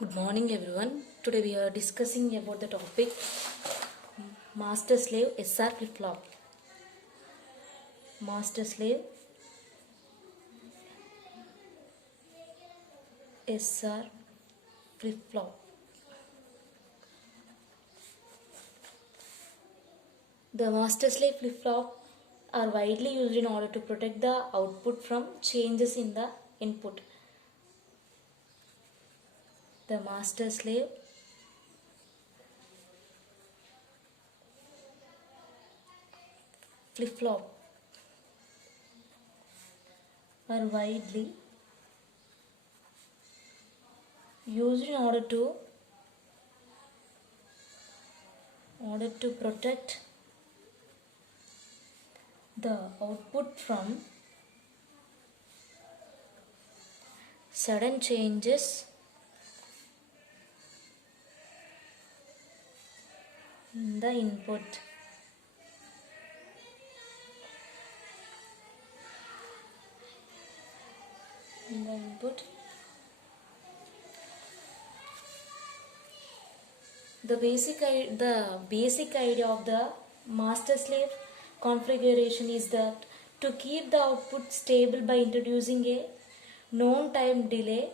Good morning everyone. Today we are discussing about the topic master slave SR flip flop. Master slave SR flip flop. The master slave flip flop are widely used in order to protect the output from changes in the input. The master slave flip flop are widely used in order to protect the output from sudden changes in the input. The basic idea of the master slave configuration is that to keep the output stable by introducing a known time delay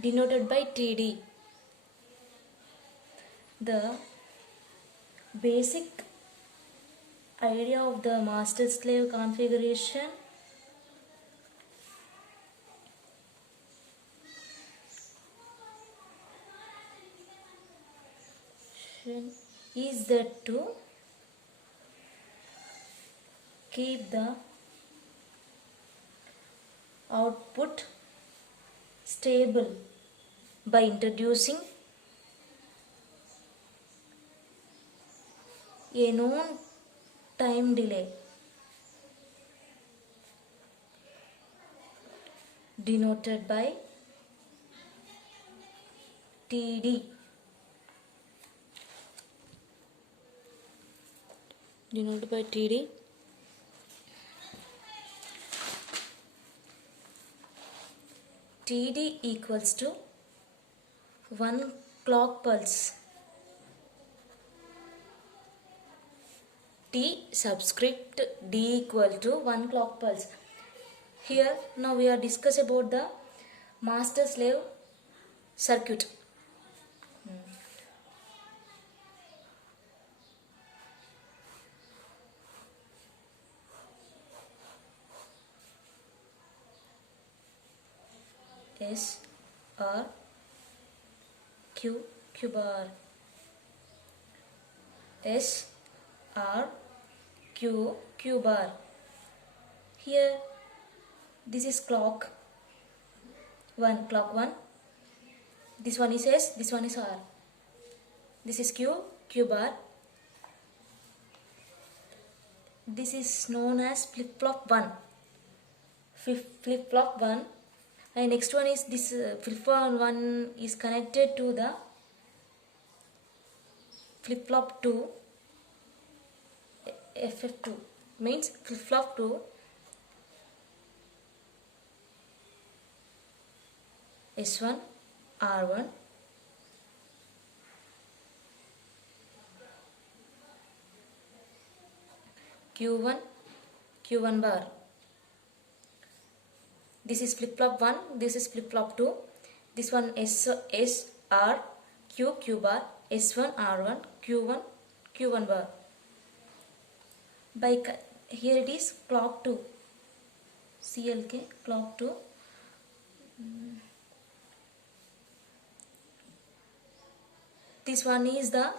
denoted by TD. The basic idea of the master slave configuration is that to keep the output stable by introducing a known time delay denoted by TD. Denoted by TD. TD equals to 1 clock pulse. T subscript D equal to 1 clock pulse. Here now we are discuss about the master slave circuit. S R Q Q bar. S R Q Q bar. Here this is clock 1. This one is S, this one is R. This is Q bar. This is known as flip flop 1. Flip flop 1. And next one is this flip flop 1 is connected to the flip flop 2. FF2 means flip flop 2 S1 R1 Q1 bar. This is flip flop 1, this is flip flop 2. This one S R Q bar, S1 R1 Q1 bar. By here it is clock 2, CLK clock 2. This one is the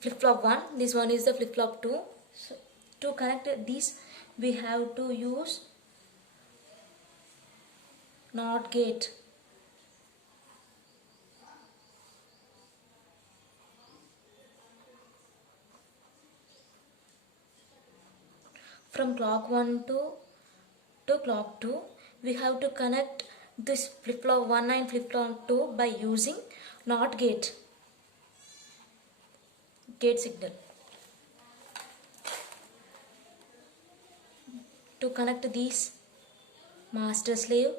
flip flop 1, this one is the flip flop 2. So to connect these we have to use NOT gate. From clock 1 to clock 2 we have to connect this flip flop 1 and flip flop 2 by using NOT gate signal. To connect these master slave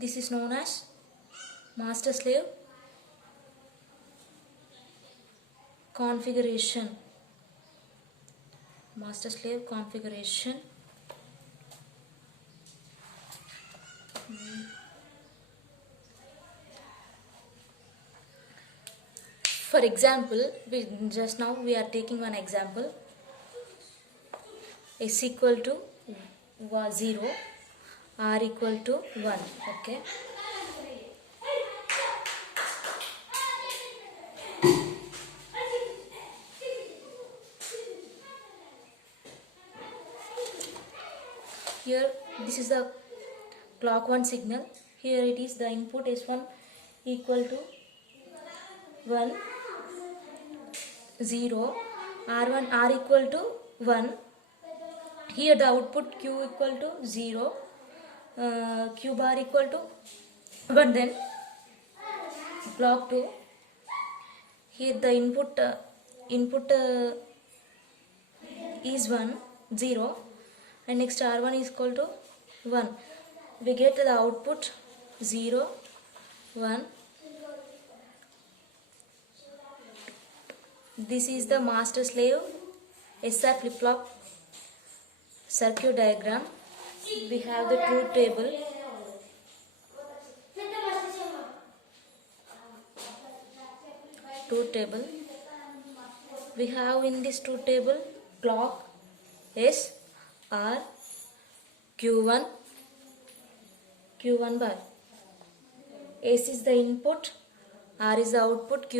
This is known as master slave configuration. Master slave configuration. For example, just now we are taking one example. S equal to 0, R equal to 1. Okay. Here this is the clock 1 signal. Here it is the input S1 equal to 1, 0, R1 R equal to 1. Here the output Q equal to 0, Q bar equal to 1. Then clock 2. Here the input is 1, 0, and next R1 is equal to 1. We get the output 0, 1. This is the master slave SR flip flop circuit diagram. We have the truth table. Truth table. We have in this truth table clock S, R, Q1 bar. S is the input, R is the output,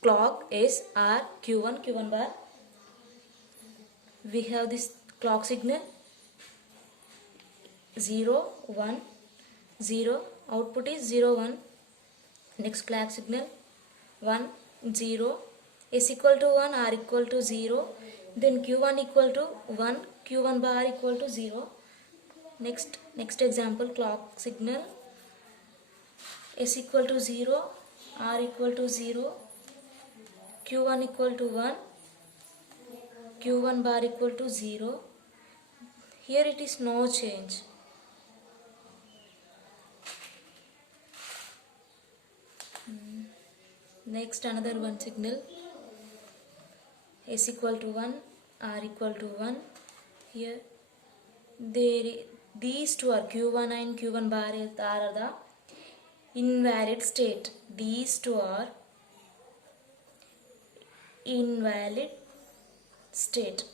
clock S, R, Q1 bar. We have this clock signal 0, 1, 0, output is 0, 1. Next clock signal 1, 0, S equal to 1, R equal to 0, then Q1 equal to 1, Q1 bar equal to 0. Next example, clock signal S equal to 0, R equal to 0, Q1 equal to 1, Q1 bar equal to 0. Here it is no change. Next another one signal S equal to 1, R equal to 1. Here these two are Q1 and Q1 bar are the invalid state. These two are invalid state.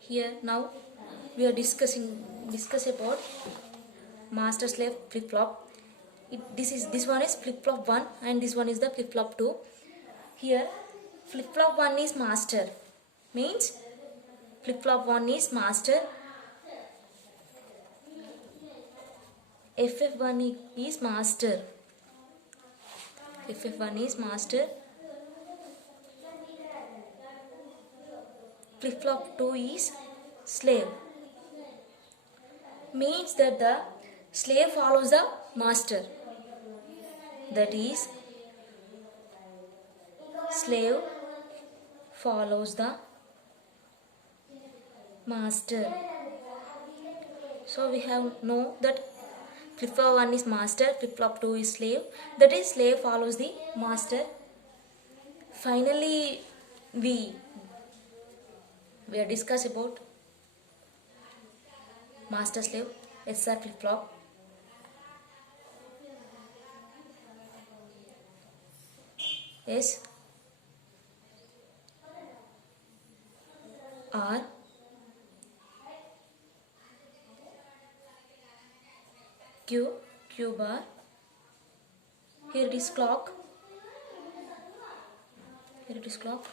Here now we are discuss about master slave flip flop. This one is flip flop 1 and this one is the flip flop 2. Here flip flop 1 is master, means flip flop 1 is master, FF1 is master, FF1 is master, flip flop 2 is slave, means that the slave follows the master, that is slave follows the master. So we have know that flip flop 1 is master, flip flop 2 is slave, that is slave follows the master. Finally we are discuss about master slave SR flip flop. S, R, Q bar. Here it is clock. Here it is clock.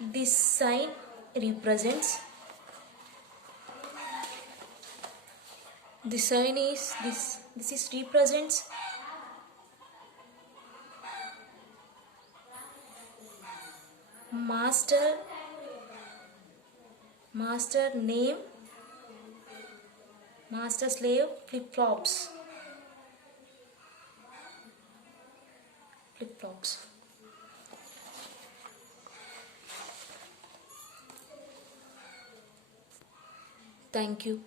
This sign represents, this sign is this is represents master name, master slave flip flops. Thank you.